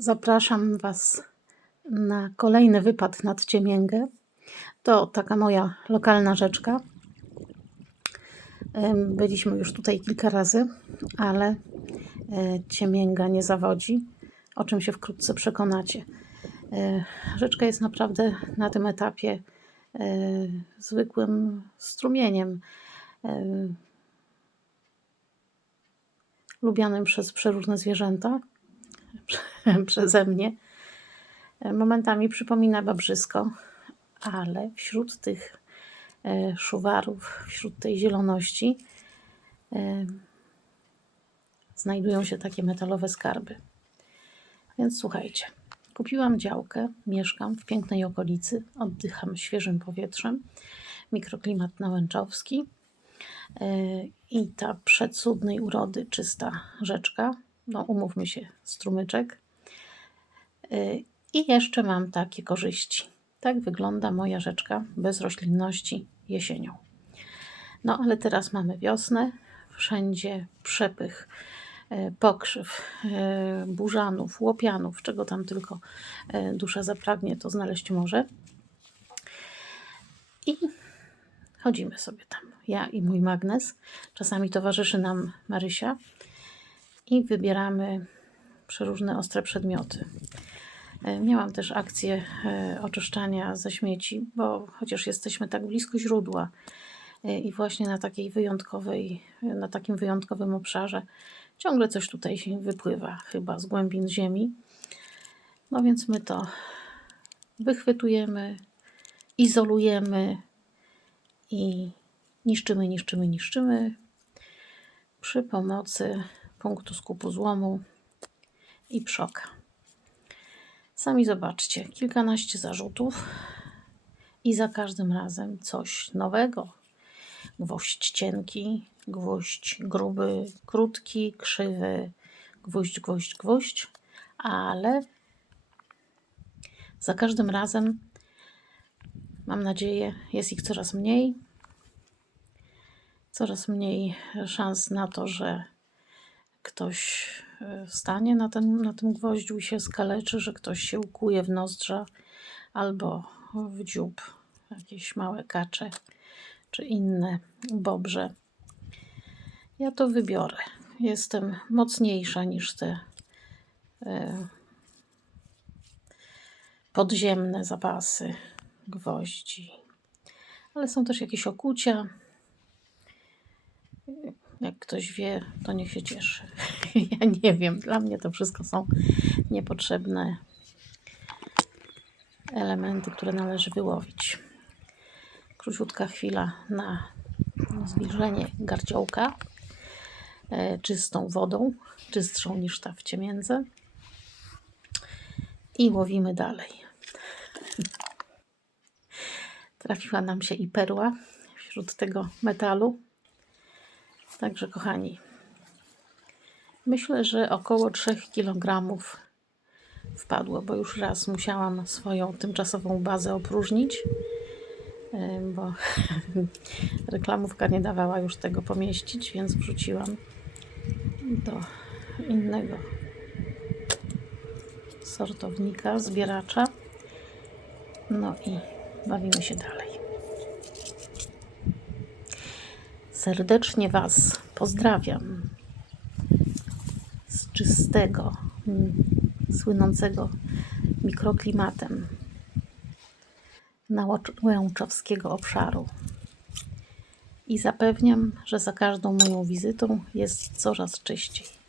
zapraszam Was na kolejny wypad nad Ciemięgę. To taka moja lokalna rzeczka. Byliśmy już tutaj kilka razy, ale e, Ciemięga nie zawodzi, o czym się wkrótce przekonacie. E, Rzeczka jest naprawdę na tym etapie e, zwykłym strumieniem, lubianym przez przeróżne zwierzęta, przeze mnie. Momentami przypomina babrzysko, ale wśród tych e, szuwarów, wśród tej zieloności e, znajdują się takie metalowe skarby. Więc słuchajcie, kupiłam działkę, mieszkam w pięknej okolicy, oddycham świeżym powietrzem, mikroklimat nałęczowski e, i ta przecudnej urody czysta rzeczka, no umówmy się, strumyczek. E, I jeszcze mam takie korzyści. Tak wygląda moja rzeczka bez roślinności jesienią. No ale teraz mamy wiosnę, wszędzie przepych e, pokrzyw, e, burzanów, łopianów, czego tam tylko dusza zapragnie, to znaleźć może. I chodzimy sobie tam, ja i mój magnes. Czasami towarzyszy nam Marysia i wybieramy przeróżne ostre przedmioty. E, Miałam też akcję e, oczyszczania ze śmieci, bo chociaż jesteśmy tak blisko źródła e, i właśnie na takiej wyjątkowej, na takim wyjątkowym obszarze, ciągle coś tutaj się wypływa, chyba z głębin ziemi. No więc my to wychwytujemy, izolujemy i niszczymy, niszczymy, niszczymy przy pomocy punktu skupu złomu i przoka. Sami zobaczcie, kilkanaście zarzutów i za każdym razem coś nowego. Gwoźdź cienki, gwoźdź gruby, krótki, krzywy, gwoźdź, gwoźdź, gwoźdź, ale za każdym razem, mam nadzieję, jest ich coraz mniej. Coraz mniej szans na to, że ktoś e, stanie na, ten, na tym gwoździu i się skaleczy, że ktoś się ukuje w nozdrza albo w dziób jakieś małe kacze czy inne bobrze. Ja to wybiorę. Jestem mocniejsza niż te e, podziemne zapasy gwoździ. Ale są też jakieś okucia. Jak ktoś wie, to niech się cieszy. Ja nie wiem, dla mnie to wszystko są niepotrzebne elementy, które należy wyłowić. Króciutka chwila na zwilżenie gardziołka e, czystą wodą, czystszą niż ta w ciemiędze. I łowimy dalej. Trafiła nam się i perła wśród tego metalu. Także kochani, myślę, że około 3 kg wpadło, bo już raz musiałam swoją tymczasową bazę opróżnić, bo reklamówka nie dawała już tego pomieścić, więc wrzuciłam do innego sortownika, zbieracza. No i bawimy się dalej. Serdecznie Was pozdrawiam z czystego, słynącego mikroklimatem nałęczowskiego obszaru. I zapewniam, że za każdą moją wizytą jest coraz czyściej.